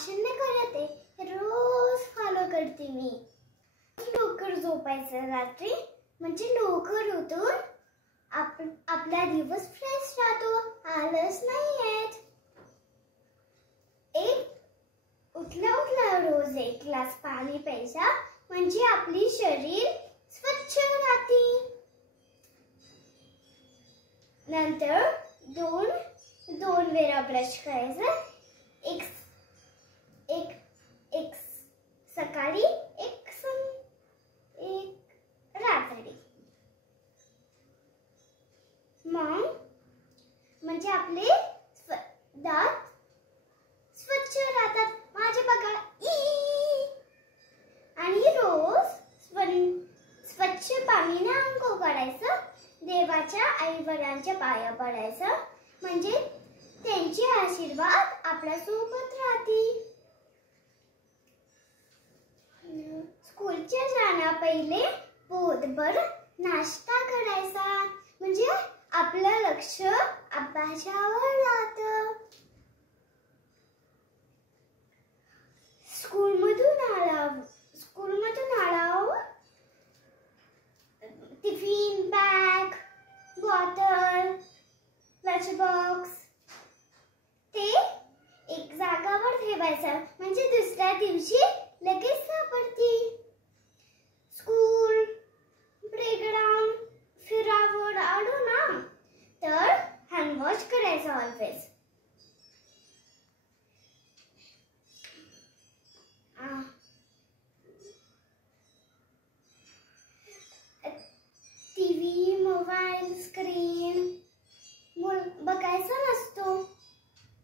भाषण नाही करत आहे, रोज फॉलो करते मी. लवकर झोपायचं रात्री, म्हणजे लवकर उठून आपला दिवस फ्रेश राहतो, आलस नाही येत. उठल्या रोज 1 ग्लास पाणी प्यायचा, म्हणजे आपली शरीर स्वच्छ राहते. नंतर दोन वेळा ब्रश करायचं, एक सकाळी एक रात्री. मग म्हणजे आपले दात स्वच्छ राहतात. माझे बघा. आणि रोज स्वच्छ पाणीने अंघोळ करायचं, देवाच्या आई-वडिलांच्या पाया पडायचं, म्हणजे त्यांचे आशीर्वाद आपल्या सोबत राहतील. स्कूलच्या जाण्या पहिले पोटभर नाश्ता करायचा, म्हणजे आपलं लक्ष अभ्यासावर राहतं. स्कूलमधून आल्यावर tiffin bag, bottle, lunch box ते एक जागावर ठेवायचं, म्हणजे दुसऱ्या दिवशी लगेच सापडतील. स्कूल, प्लेग्राऊंड, फिरावर आलो ना, तर हँडवॉश करायचं ऑलवेज. टीव्ही, मोबाईल, स्क्रीन बघायचा नसतो,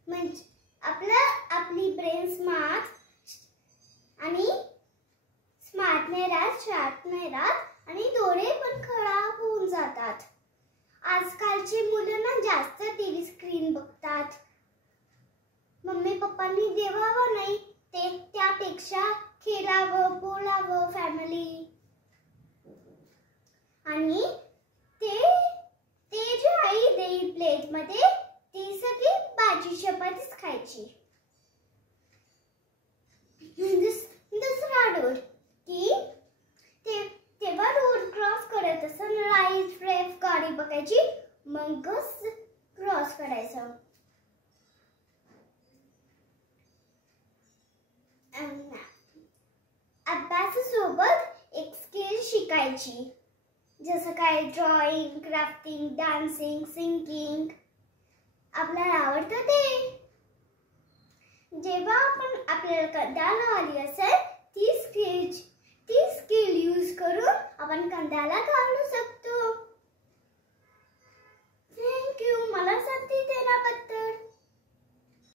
म्हणजे आपली ब्रेन स्मार्ट नाही राहत, शार्प नाही राहत, आणि डोळे पण खराब होऊन जातात. आजकालची मुलं ना जास्त टीव्ही स्क्रीन बघतात. मम्मी पप्पांनी देवावं नाही, त्यापेक्षा खेळावं, बोलावं फॅमिली. आणि ते जे आई देईल प्लेट मध्ये, ती सगळी भाजी चपातीच खायची. दुसरा डोर की तेव्हा रोड क्रॉस करत असताना राईट लेफ्ट गाडी बघायची, मगच क्रॉस करायचं. अभ्यासासोबत एक स्किल शिकायची, जसं काय ड्रॉइंग, क्राफ्टिंग, डान्सिंग, सिंगिंग. आपल्याला आवडतं ते. जेव्हा आपल्याला कंटाळा आली असेल, ती स्किल यूज करून आपण कंटाळा